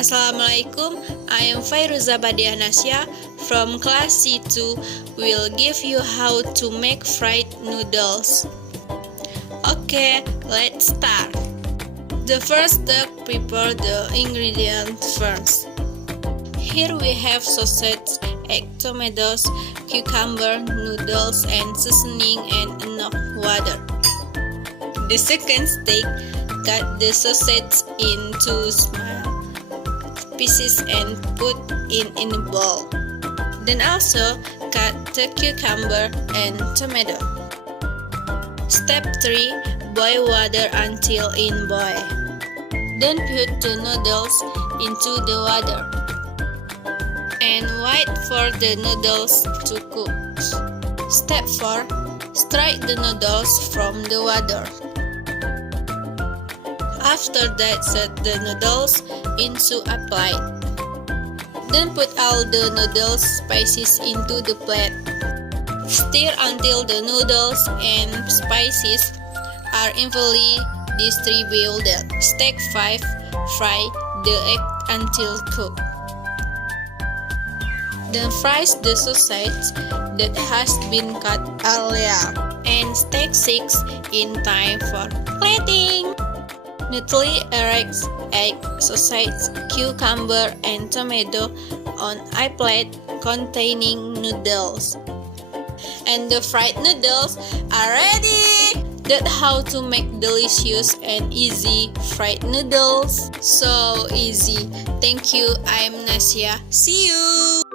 Assalamualaikum, I am FAIRUZ ZABADIAH NASYA from class C2 will give you how to make fried noodles. Okay, let's start. The first step, prepare the ingredients first. Here we have sausage, egg, tomatoes, cucumber, noodles, and seasoning and enough water. The second step, cut the sausage into small pieces and put in a bowl. Then also cut the cucumber and tomato. Step 3. Boil water until it boils. Then put the noodles into the water and wait for the noodles to cook. Step 4. Strike the noodles from the water. After that, set the noodles into a plate. Then put all the noodles spices into the plate. Stir until the noodles and spices are evenly distributed. Step 5. Fry the egg until cooked. Then fry the sausage that has been cut earlier. And step 6. In time for plating. Neatly arrange egg, sausage, cucumber, and tomato on a plate containing noodles. And the fried noodles are ready! That's how to make delicious and easy fried noodles. So easy. Thank you, I'm Nasya. See you!